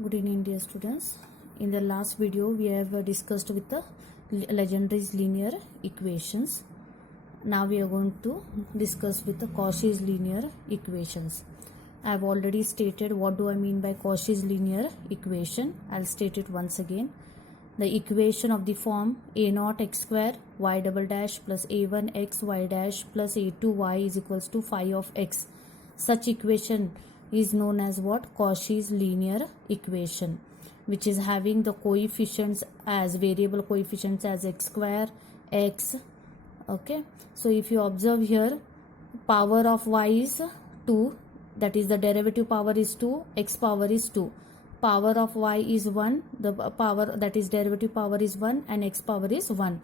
Good evening, dear students. In the last video, we have discussed with the Legendre's linear equations. Now we are going to discuss with the Cauchy's linear equations. I have already stated what do I mean by Cauchy's linear equation. I'll state it once again. The equation of the form a0 x square y double dash plus a1 x y dash plus a2 y is equals to phi of x. Such equation is known as what? Cauchy's linear equation, which is having the coefficients as variable coefficients as x square, x. Okay, so if you observe here, power of y is 2, that is the derivative power is 2, x power is 2. Power of y is 1, the power that is derivative power is 1 and x power is 1.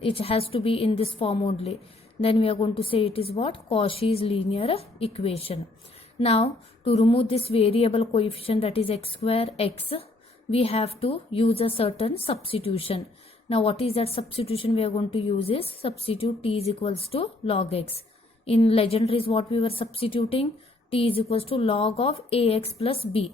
It has to be in this form only. Then we are going to say it is what? Cauchy's linear equation. Now to remove this variable coefficient, that is x square, x, we have to use a certain substitution. Now what is that substitution we are going to use is substitute t is equals to log x. In Legendre's what we were substituting? T is equals to log of ax plus b.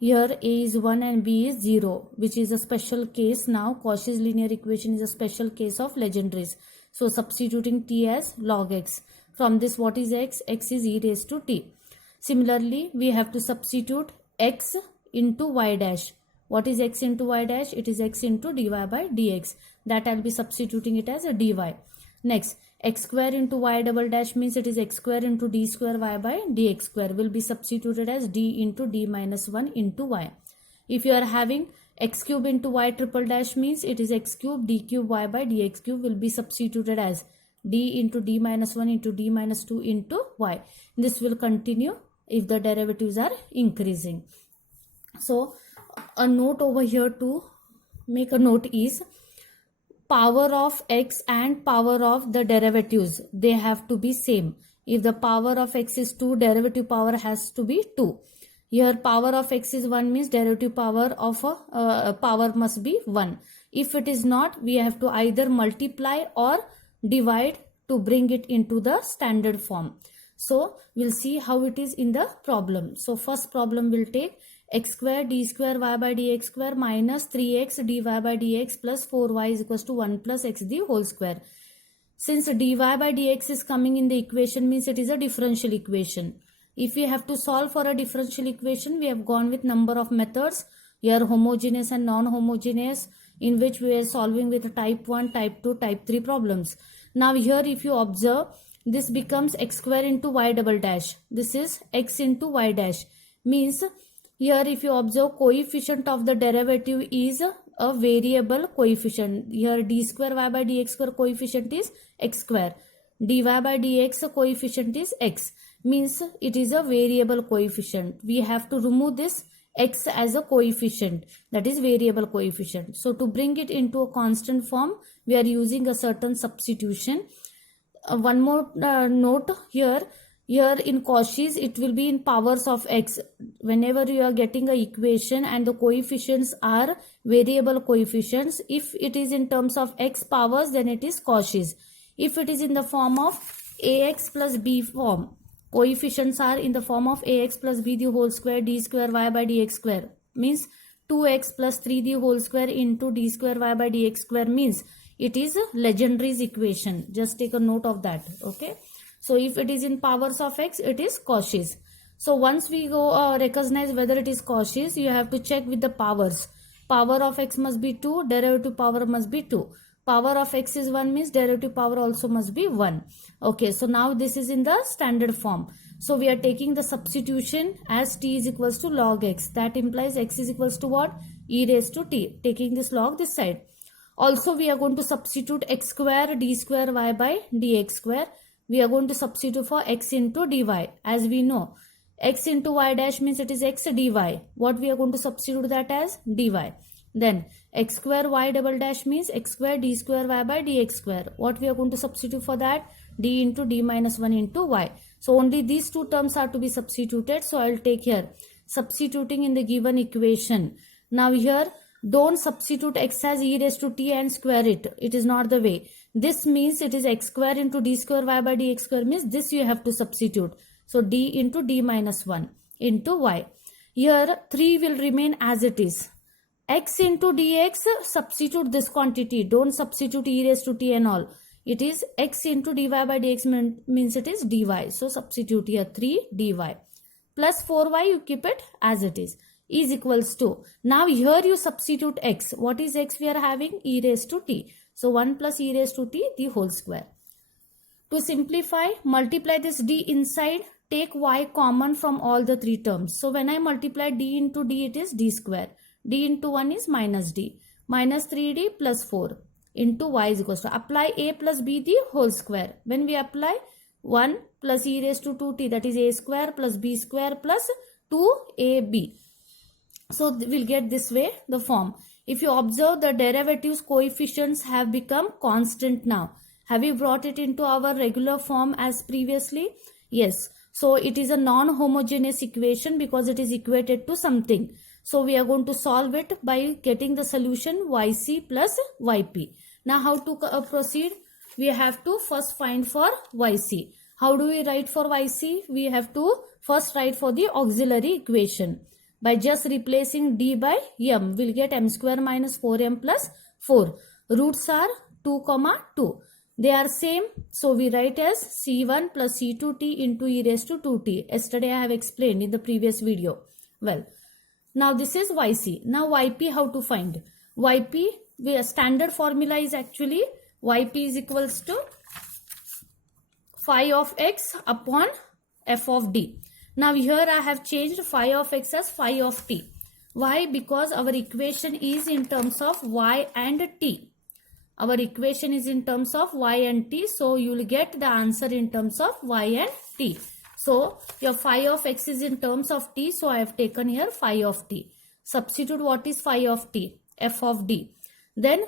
Here a is 1 and b is 0, which is a special case. Now Cauchy's linear equation is a special case of Legendre's. So substituting t as log x. From this what is x? X is e raised to t. Similarly, we have to substitute x into y dash. What is x into y dash? It is x into dy by dx. That I will be substituting it as a dy. Next, x square into y double dash means it is x square into d square y by dx square will be substituted as d into d minus 1 into y. If you are having x cube into y triple dash means it is x cube d cube y by dx cube will be substituted as d into d minus 1 into d minus 2 into y. This will continue if the derivatives are increasing. So a note over here to make a note is power of x and power of the derivatives, they have to be same. If the power of x is 2, derivative power has to be 2. Here power of x is 1 means derivative power of a power must be 1. If it is not, we have to either multiply or divide to bring it into the standard form. So we'll see how it is in the problem. So first problem will take x square d square y by dx square minus 3x dy by dx plus 4y is equals to 1 plus x d whole square. Since dy by dx is coming in the equation means it is a differential equation. If we have to solve for a differential equation, we have gone with number of methods. Here homogeneous and non-homogeneous, in which we are solving with type 1, type 2, type 3 problems. Now here if you observe, this becomes x square into y double dash. This is x into y dash. Means here if you observe, coefficient of the derivative is a variable coefficient. Here d square y by dx square coefficient is x square. dy by dx coefficient is x. Means it is a variable coefficient. We have to remove this x as a coefficient, that is variable coefficient. So to bring it into a constant form, we are using a certain substitution. One more note here in Cauchy's it will be in powers of x. Whenever you are getting a equation and the coefficients are variable coefficients, if it is in terms of x powers, then it is Cauchy's. If it is in the form of ax plus b form, coefficients are in the form of ax plus b the whole square d square y by dx square, means 2x plus 3 the whole square into d square y by dx square, means it is Legendre's equation. Just take a note of that. Okay, so if it is in powers of x, it is Cauchy's. So once we go recognize whether it is Cauchy's, you have to check with the powers. Power of x must be 2, derivative power must be 2. Power of x is 1 means derivative power also must be 1. Okay, so now this is in the standard form. So we are taking the substitution as t is equals to log x. That implies x is equals to what? E raised to t. Taking this log this side. Also we are going to substitute x square d square y by dx square. We are going to substitute for x into dy. As we know, x into y dash means it is x dy. What we are going to substitute that as? Dy. Then x square y double dash means x square d square y by dx square. What we are going to substitute for that? D into d minus 1 into y. So only these two terms are to be substituted. So I will take here substituting in the given equation. Now here don't substitute x as e raised to t and square it. It is not the way. This means it is x square into d square y by dx square, means this you have to substitute. So d into d minus 1 into y. Here 3 will remain as it is. X into dx, substitute this quantity. Don't substitute e raised to t and all. It is x into dy by dx means it is dy. So substitute here 3 dy. Plus 4y, you keep it as it is equals to. Now here you substitute x. What is x we are having? E raised to t. So 1 plus e raised to t, the whole square. To simplify, multiply this d inside. Take y common from all the three terms. So when I multiply d into d, it is d square. D into 1 is minus d. Minus 3d plus 4 into y is equals to. Apply a plus b the whole square. When we apply 1 plus e raised to 2t, that is a square plus b square plus 2ab. So we'll get this way the form. If you observe, the derivatives coefficients have become constant now. Have you brought it into our regular form as previously? Yes. So it is a non-homogeneous equation because it is equated to something. So we are going to solve it by getting the solution yc plus yp. Now how to proceed? We have to first find for yc. How do we write for yc? We have to first write for the auxiliary equation. By just replacing d by m, we'll get m square minus 4m plus 4. Roots are 2, 2. They are same. So we write as c1 plus c2t into e raised to 2t. Yesterday I have explained in the previous video. Well, now this is yc. Now yp, how to find? Yp, standard formula is actually yp is equals to phi of x upon f of d. Now here I have changed phi of x as phi of t. Why? Because our equation is in terms of y and t. Our equation is in terms of y and t. So you will get the answer in terms of y and t. So your phi of x is in terms of t. So I have taken here phi of t. Substitute what is phi of t? F of d. Then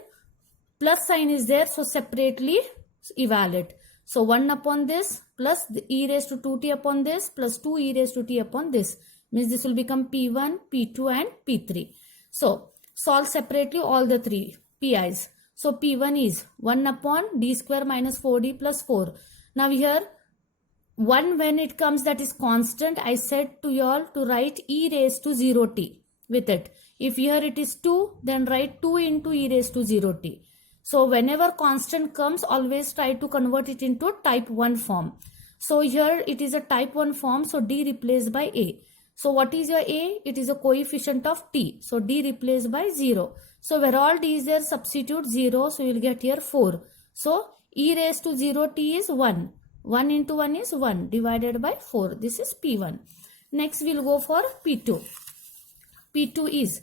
plus sign is there. So separately evaluate. So 1 upon this plus the e raised to 2t upon this plus 2 e raised to t upon this. Means this will become p1, p2 and p3. So solve separately all the three pi's. So p1 is 1 upon d square minus 4d plus 4. Now here 1 when it comes, that is constant. I said to you all to write e raised to 0t with it. If here it is 2, then write 2 into e raised to 0t. So whenever constant comes, always try to convert it into type 1 form. So here it is a type 1 form. So d replaced by a. So what is your a? It is a coefficient of t. So d replaced by 0. So where all d is there, substitute 0. So you will get here 4. So e raised to 0t is 1. 1 into 1 is 1 divided by 4. This is p1. Next we will go for p2. P2 is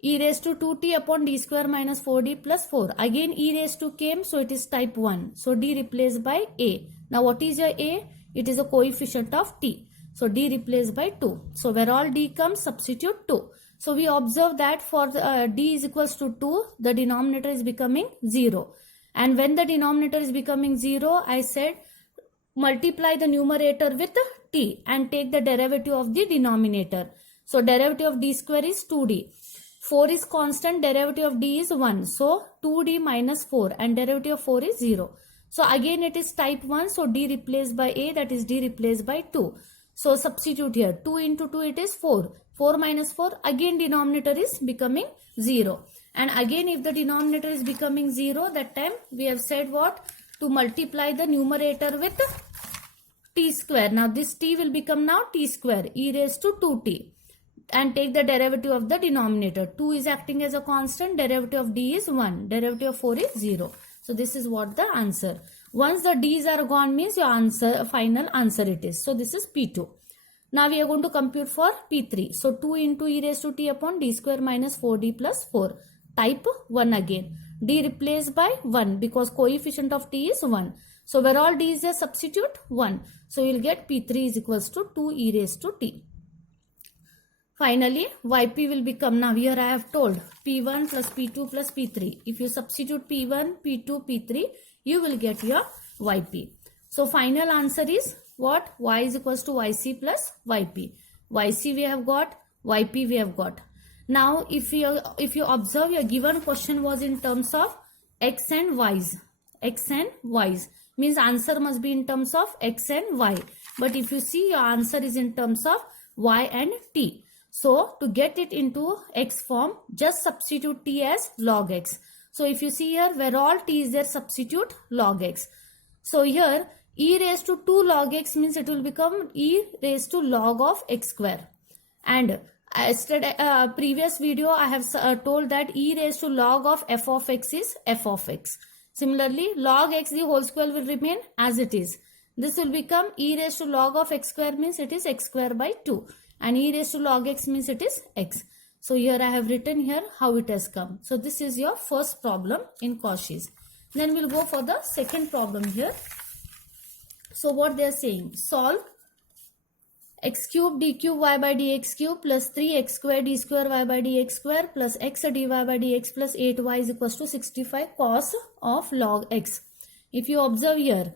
e raised to 2t upon d square minus 4d plus 4. Again e raised to came, so it is type 1. So d replaced by a. Now what is your a? It is a coefficient of t. So d replaced by 2. So where all d comes, substitute 2. So we observe that for the, d is equals to 2, the denominator is becoming 0. And when the denominator is becoming 0, I said multiply the numerator with t and take the derivative of the denominator. So derivative of d square is 2d. 4 is constant, derivative of d is 1. So 2d minus 4 and derivative of 4 is 0. So again it is type 1. So d replaced by a, that is d replaced by 2. So substitute here. 2 into 2 it is 4. 4 minus 4, again denominator is becoming 0. And again if the denominator is becoming 0, that time we have said what? To multiply the numerator with t square. Now this t will become now t square, e raised to 2t. And take the derivative of the denominator. 2 is acting as a constant, derivative of d is 1, derivative of 4 is 0. So this is what the answer. Once the d's are gone means your answer, final answer it is. So this is P2. Now we are going to compute for P3. So 2 into e raised to t upon d square minus 4d plus 4. Type 1 again. D replaced by 1 because coefficient of t is 1. So where all d is a substitute 1. So you will get P3 is equals to 2 e raised to t. Finally, yp will become, now here I have told p1 plus p2 plus p3. If you substitute p1, p2, p3, you will get your yp. So final answer is what? Y is equals to yc plus yp. Yc we have got, yp we have got. Now if you observe, your given question was in terms of x and y's. X and y's means answer must be in terms of x and y. But if you see, your answer is in terms of y and t. So to get it into x form, just substitute t as log x. So if you see here, where all t is there, substitute log x. So here e raised to 2 log x means it will become e raised to log of x square. And yesterday, previous video, I have told that e raised to log of f of x is f of x. Similarly, log x the whole square will remain as it is. This will become e raised to log of x square means it is x square by 2. And e raised to log x means it is x. So here I have written here how it has come. So this is your first problem in Cauchy's. Then we'll go for the second problem here. So what they are saying, solve x cube d cube y by dx cube plus 3x square d square y by dx square plus x dy by dx plus 8y is equals to 65 cos of log x. If you observe here,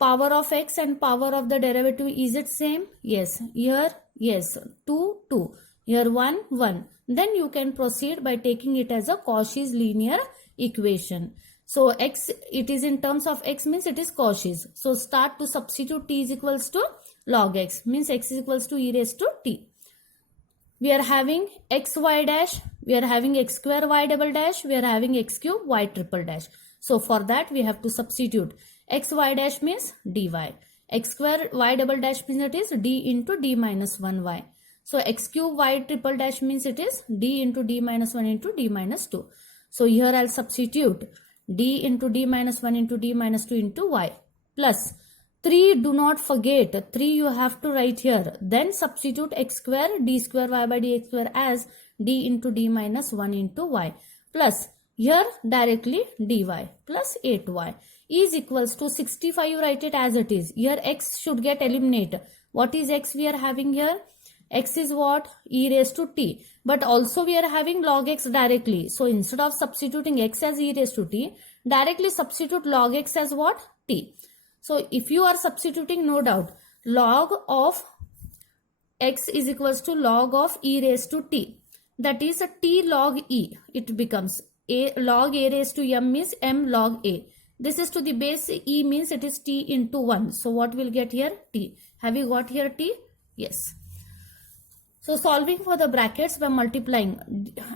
power of x and power of the derivative, is it same? Yes. Here, yes. 2, 2. Here 1, 1. Then you can proceed by taking it as a Cauchy's linear equation. So x, it is in terms of x means it is Cauchy's. So start to substitute t is equals to log x means x is equals to e raised to t. We are having x y dash, we are having x square y double dash, we are having x cube y triple dash. So for that we have to substitute x y dash means dy, x square y double dash means it is d into d minus 1y. So x cube y triple dash means it is d into d minus 1 into d minus 2. So here I'll substitute d into d minus 1 into d minus 2 into y plus 3, do not forget 3 you have to write here. Then substitute x square d square y by dx square as d into d minus 1 into y plus here directly dy plus 8y is equals to 65. You write it as it is. Here x should get eliminated. What is x we are having here? X is what? E raised to t. But also we are having log x directly. So instead of substituting x as e raised to t, directly substitute log x as what? T. So if you are substituting, no doubt, log of x is equals to log of e raised to t. That is a t log e. It becomes a log a raised to m is m log a. This is to the base e means it is t into 1. So what will get here? T. Have you got here t? Yes. So solving for the brackets by multiplying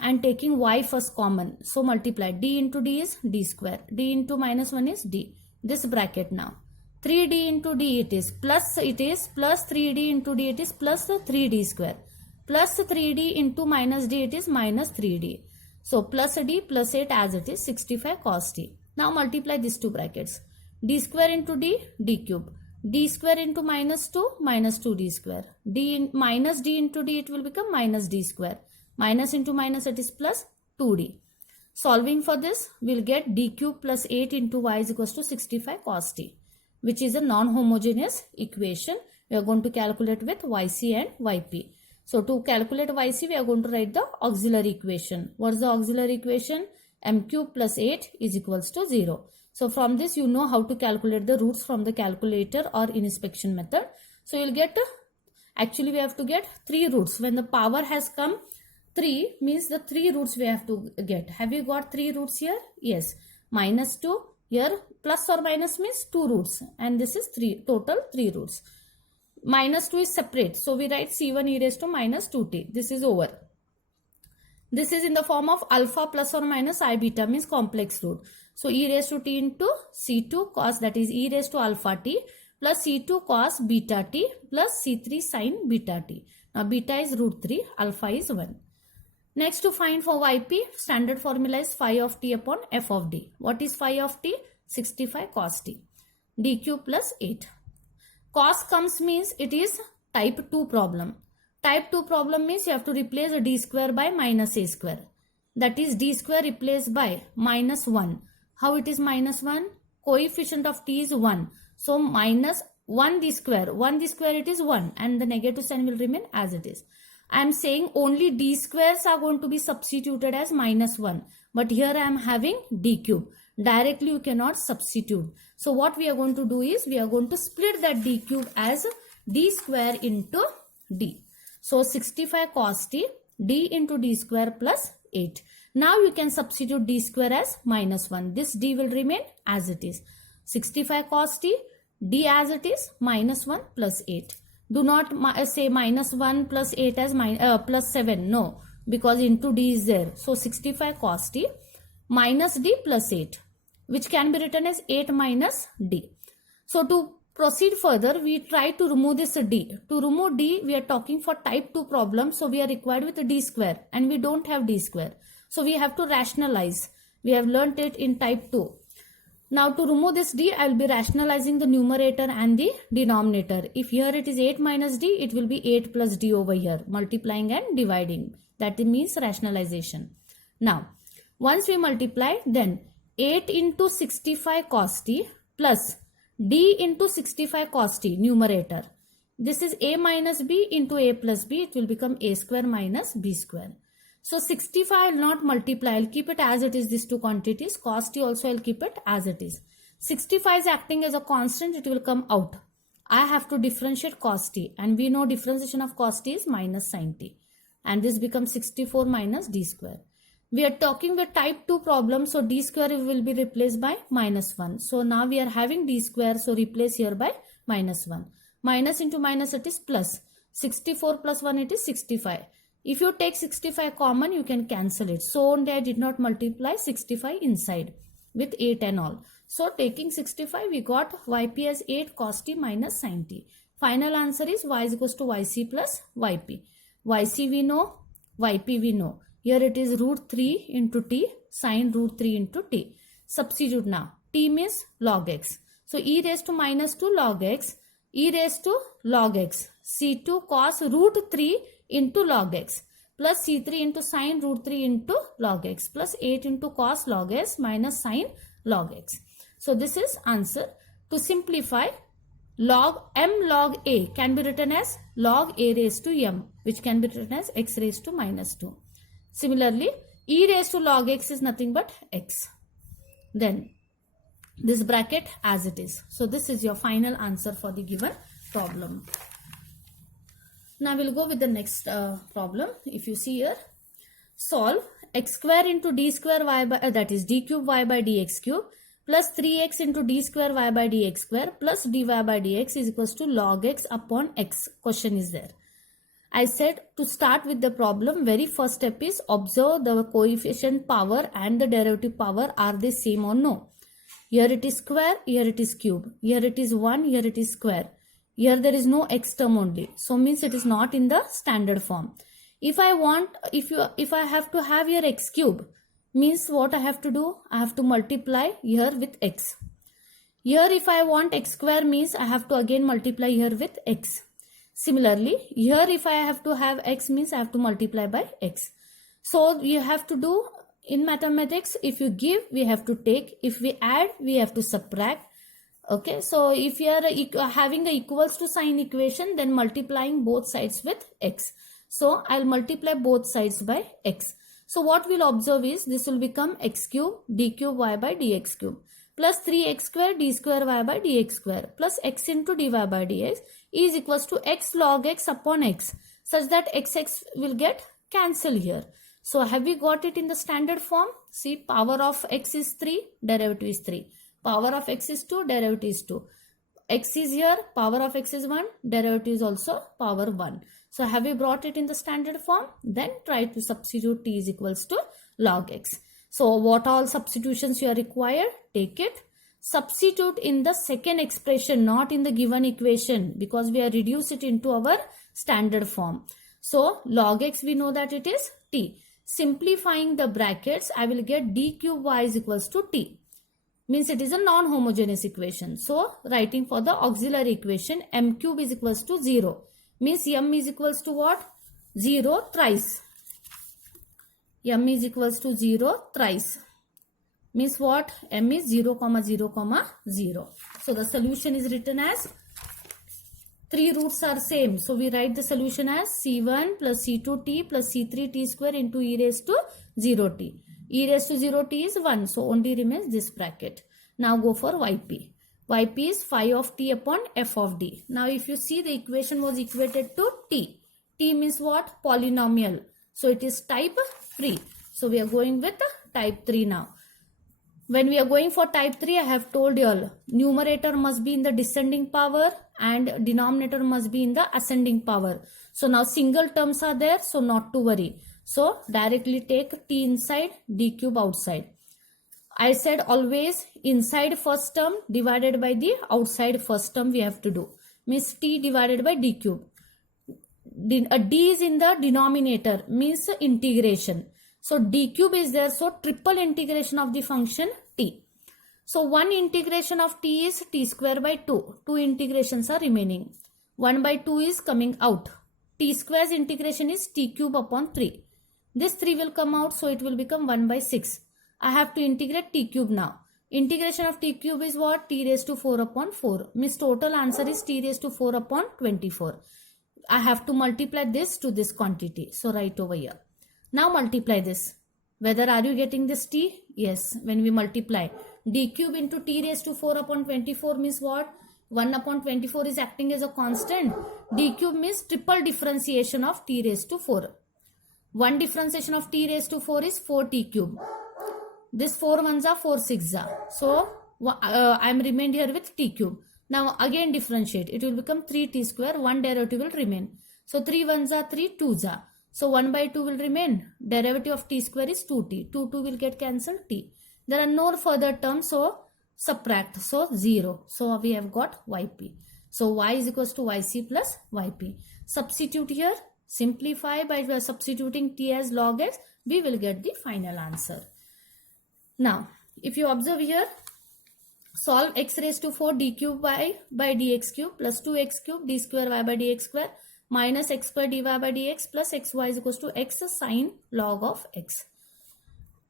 and taking y first common. So multiply d into d is d square. D into minus 1 is d. This bracket now. 3d into d it is plus 3d into d it is plus 3d square. Plus 3d into minus d it is minus 3d. So plus d plus 8 as it is 65 cos t. Now multiply these two brackets. D square into d, d cube. D square into minus 2, minus 2d square. Minus d into d, it will become minus d square. Minus into minus, it is plus 2d. Solving for this, we'll get d cube plus 8 into y is equals to 65 cos t, which is a non-homogeneous equation. We are going to calculate with yc and yp. So to calculate yc, we are going to write the auxiliary equation. What is the auxiliary equation? M cube plus 8 is equals to 0. So from this you know how to calculate the roots from the calculator or inspection method. So you'll get, actually we have to get 3 roots. When the power has come 3 means the 3 roots we have to get. Have you got 3 roots here? Yes. Minus 2 here, plus or minus means 2 roots and this is 3, total 3 roots. Minus 2 is separate. So we write c1 e raised to minus 2t. This is over. This is in the form of alpha plus or minus I beta means complex root. So e raised to t into c2 cos, that is e raised to alpha t plus c2 cos beta t plus c3 sin beta t. Now beta is root 3, alpha is 1. Next to find for yp, standard formula is phi of t upon f of d. What is phi of t? 65 cos t. D cube plus 8. Cos comes means it is type 2 problem. Type 2 problem means you have to replace a d square by minus a square. That is d square replaced by minus 1. How it is minus 1? Coefficient of t is 1. So minus 1 d square. 1 d square it is 1 and the negative sign will remain as it is. I am saying only d squares are going to be substituted as minus 1. But here I am having d cube. Directly you cannot substitute. So what we are going to do is we are going to split that d cube as d square into d. So 65 cos t, d into d square plus 8. Now you can substitute d square as minus 1. This d will remain as it is. 65 cos t, d as it is minus 1 plus 8. Do not say minus 1 plus 8 as plus 7. No, because into d is there. So 65 cos t minus d plus 8, which can be written as 8 minus d. So to proceed further, we try to remove this d. To remove d, we are talking for type 2 problem. So we are required with d square and we don't have d square. So we have to rationalize. We have learnt it in type 2. Now to remove this d, I will be rationalizing the numerator and the denominator. If here it is 8 minus d, it will be 8 plus d over here, multiplying and dividing. That means rationalization. Now, once we multiply, then 8 into 65 cos t plus d into 65 cos t, numerator. This is a minus b into a plus b. It will become a square minus b square. So 65 I will not multiply. I will keep it as it is, these two quantities. Cos t also I will keep it as it is. 65 is acting as a constant. It will come out. I have to differentiate cos t. And we know differentiation of cos t is minus sin t. And this becomes 64 minus d square. We are talking the type 2 problem. So d square will be replaced by minus 1. So now we are having d square. So replace here by minus 1. Minus into minus, it is plus. 64 plus 1, it is 65. If you take 65 common, you can cancel it. So only I did not multiply 65 inside with 8 and all. So taking 65, we got yp as 8 cos t minus sin t. Final answer is y is equals to yc plus yp. Yc we know, yp we know. Here it is root 3 into t, sin root 3 into t. Substitute now. T means log x. So e raised to minus 2 log x, e raised to log x. C2 cos root 3 into log x plus c3 into sin root 3 into log x plus 8 into cos log s minus sin log x. So this is answer. To simplify, log m log a can be written as log a raised to m, which can be written as x raised to minus 2. Similarly, e raised to log x is nothing but x. Then this bracket as it is. So this is your final answer for the given problem. Now we'll go with the next problem. If you see here, solve x square into d square y by that is d cube y by dx cube plus 3x into d square y by dx square plus dy by dx is equals to log x upon x. Question is there. I said to start with the problem, very first step is observe the coefficient power and the derivative power, are they same or no. Here it is square, here it is cube, here it is 1, here it is square. Here there is no x term only. So means it is not in the standard form. If I want, if I have to have here x cube, means what I have to do? I have to multiply here with x. Here if I want x square means I have to again multiply here with x. Similarly, here if I have to have x means I have to multiply by x. So you have to do in mathematics, if you give, we have to take. If we add, we have to subtract. Okay, so if you are having the equals to sign equation, then multiplying both sides with x. So I'll multiply both sides by x. So what we'll observe is this will become x cube d cube y by dx cube plus 3x square d square y by dx square plus x into dy by dx is equals to x log x upon x, such that xx will get cancelled here. So have we got it in the standard form? See, power of x is 3, derivative is 3. Power of x is 2, derivative is 2. X is here, power of x is 1, derivative is also power 1. So have we brought it in the standard form? Then try to substitute t is equals to log x. So what all substitutions you are required? Take it. Substitute in the second expression, not in the given equation, because we are reduced it into our standard form. So log x we know that it is t. Simplifying the brackets, I will get d cube y is equals to t. Means it is a non-homogeneous equation. So writing for the auxiliary equation, m cube is equals to 0. Means m is equals to what? 0 thrice. M is equals to 0 thrice. Means what? M is 0, 0, 0. So the solution is written as, three roots are same. So we write the solution as C1 plus C2t plus C3t square into e raised to 0t. E raised to 0t is 1. So only remains this bracket. Now go for yp. Yp is phi of t upon f of d. Now if you see, the equation was equated to t. T means what? Polynomial. So it is type 3. So we are going with type 3 now. when we are going for type 3, I have told you all numerator must be in the descending power and denominator must be in the ascending power. So now single terms are there, so not to worry. So directly take t inside, d cube outside. I said always inside first term divided by the outside first term we have to do. Means t divided by d cube. D is in the denominator, means integration. So d cube is there, so triple integration of the function t. So one integration of t is t square by 2. Two integrations are remaining. 1 by 2 is coming out. T square's integration is t cube upon 3. This 3 will come out, so it will become 1 by 6. I have to integrate t cube now. Integration of t cube is what? T raised to 4 upon 4. Means total answer is t raised to 4 upon 24. I have to multiply this to this quantity. So write over here. Now multiply this. Whether are you getting this t? Yes. When we multiply d cube into t raised to 4 upon 24 means what? 1 upon 24 is acting as a constant. D cube means triple differentiation of t raised to 4. One differentiation of t raised to 4 is 4t cube. This 4 ones are 4 6 are. So I am remained here with t cube. Now again differentiate. It will become 3t square. One derivative will remain. So 3 ones are 3, 2s are. So 1 by 2 will remain. Derivative of t square is 2t. 2 will get cancelled t. There are no further terms, so subtract. So 0. So we have got yp. So y is equals to yc plus yp. Substitute here. Simplify by substituting t as log x. We will get the final answer. Now, if you observe here, solve x raised to 4 d cube y by dx cube plus 2x cube d square y by dx square minus x square dy by dx plus xy is equals to x sine log of x.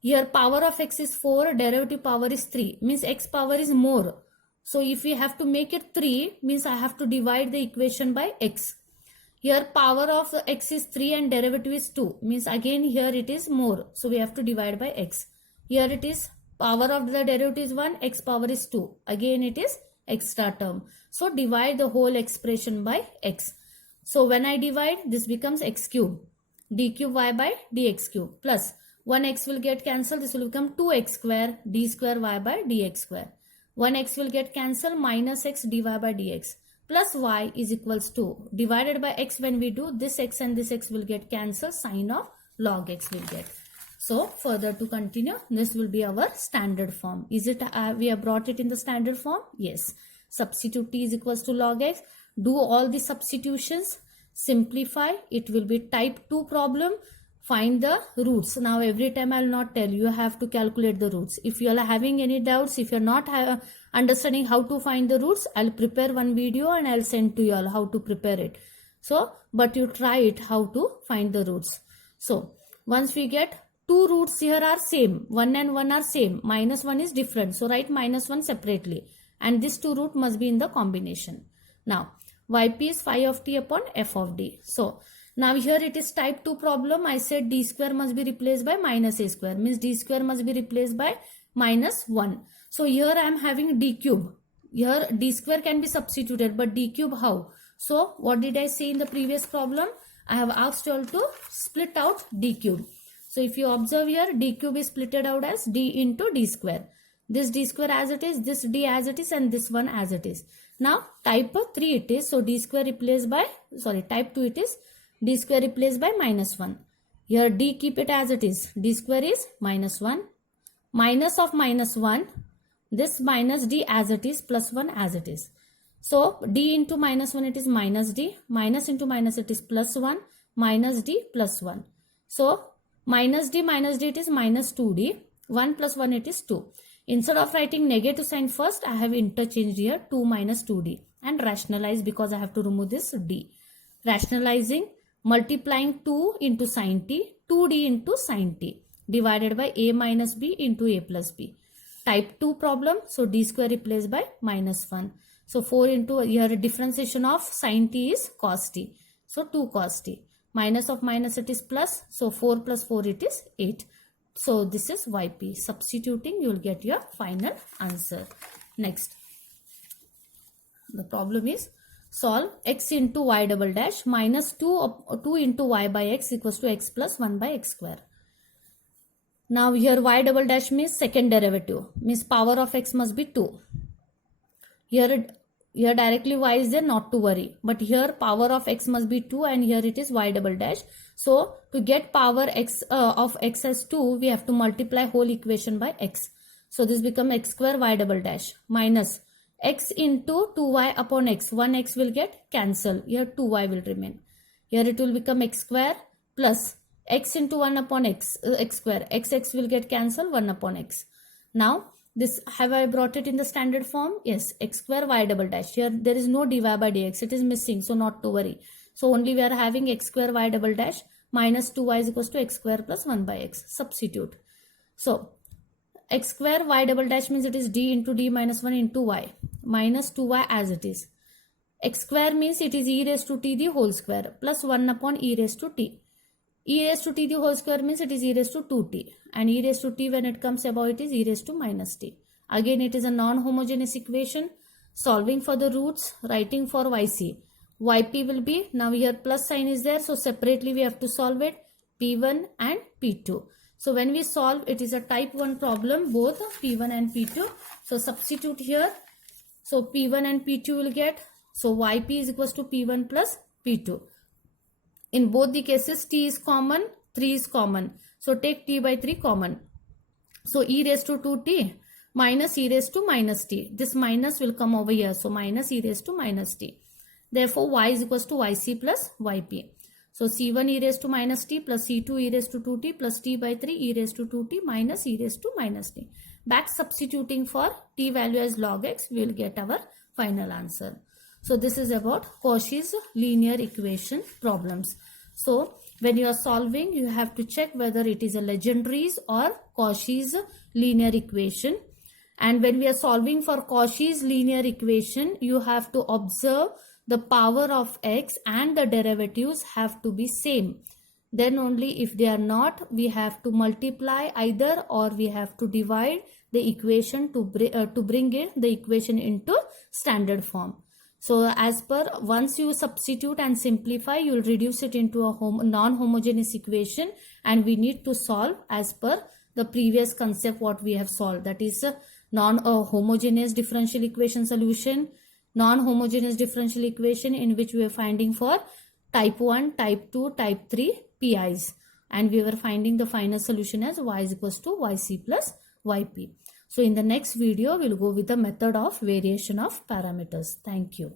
Here power of x is 4, derivative power is 3, means x power is more. So if we have to make it 3, means I have to divide the equation by x. Here power of x is 3 and derivative is 2, means again here it is more. So we have to divide by x. Here it is power of the derivative is 1, x power is 2. Again it is extra term. So divide the whole expression by x. So when I divide, this becomes x cube. D cube y by dx cube plus 1x will get cancelled. This will become 2x square d square y by dx square. 1x will get cancelled, minus x dy by dx plus y is equals to divided by x. When we do this x and this x will get cancelled, sine of log x will get. So further to continue, this will be our standard form. Is it we have brought it in the standard form? Yes. Substitute t is equals to log x. Do all the substitutions. Simplify. It will be type 2 problem. Find the roots. Now every time I will not tell you, have to calculate the roots. If you are having any doubts, if you are not understanding how to find the roots, I will prepare one video and I will send to you all how to prepare it. So, but you try it how to find the roots. So, once we get two roots here are same, 1 and 1 are same, minus 1 is different. So, write minus 1 separately and this two root must be in the combination. Now, yp is phi of t upon f of d. So, now here it is type 2 problem. I said d square must be replaced by minus a square. Means d square must be replaced by minus 1. So here I am having d cube. Here d square can be substituted, but d cube how? So what did I say in the previous problem? I have asked you all to split out d cube. So if you observe here, d cube is splitted out as d into d square. This d square as it is, this d as it is, and this one as it is. Now type 3 it is. So d square replaced by, type 2 it is. D square replaced by minus 1. Here d keep it as it is. D square is minus 1. Minus of minus 1. This minus d as it is plus 1 as it is. So d into minus 1 it is minus d. Minus into minus it is plus 1. Minus d plus 1. So minus d it is minus 2d. 1 plus 1 it is 2. Instead of writing negative sign first, I have interchanged here 2 minus 2d. And rationalize because I have to remove this d. Rationalizing. Multiplying 2 into sine t, 2d into sine t divided by a minus b into a plus b. Type 2 problem. So d square replaced by minus 1. So 4 into here differentiation of sine t is cos t. So 2 cos t. Minus of minus it is plus. So 4 plus 4 it is 8. So this is yp. Substituting you will get your final answer. Next. The problem is solve x into y double dash minus 2 into y by x equals to x plus 1 by x square. Now here y double dash means second derivative, means power of x must be 2. Here directly y is there, not to worry, but here power of x must be 2 and here it is y double dash. So to get power x of x as 2, we have to multiply whole equation by x. So this become x square y double dash minus x into 2y upon x. 1x will get cancelled. Here 2y will remain. Here it will become x square plus x into 1 upon x, x square. X will get cancelled, 1 upon x. Now this, have I brought it in the standard form? Yes, x square y double dash. Here there is no dy by dx. It is missing, so not to worry. So only we are having x square y double dash minus 2y is equals to x square plus 1 by x. Substitute. So x square y double dash means it is d into d minus 1 into y minus 2y as it is. X square means it is e raised to t the whole square plus 1 upon e raised to t. E raised to t the whole square means it is e raised to 2t, and e raised to t when it comes about it is e raised to minus t. Again it is a non-homogeneous equation. Solving for the roots, writing for yc. Yp will be, now here plus sign is there, so separately we have to solve it, p1 and p2. So when we solve, it is a type 1 problem, both p1 and p2. So substitute here. So p1 and p2 will get, so yp is equals to p1 plus p2. In both the cases, t is common, 3 is common. So take t by 3 common. So e raised to 2t minus e raised to minus t. This minus will come over here. So minus e raised to minus t. Therefore, y is equals to yc plus yp. So c1 e raised to minus t plus c2 e raised to 2t plus t by 3 e raised to 2t minus e raised to minus t. Back substituting for t value as log x, we will get our final answer. So this is about Cauchy's linear equation problems. So when you are solving, you have to check whether it is a Legendre's or Cauchy's linear equation. And when we are solving for Cauchy's linear equation, you have to observe the power of x and the derivatives have to be same. Then only if they are not, we have to multiply either or we have to divide the equation to bring the equation into standard form. So as per, once you substitute and simplify, you will reduce it into a non-homogeneous equation, and we need to solve as per the previous concept what we have solved. That is non-homogeneous differential equation solution, non-homogeneous differential equation in which we are finding for type 1, type 2, type 3 PIs. And we were finding the final solution as y is equals to yc plus yp. So in the next video, we'll go with the method of variation of parameters. Thank you.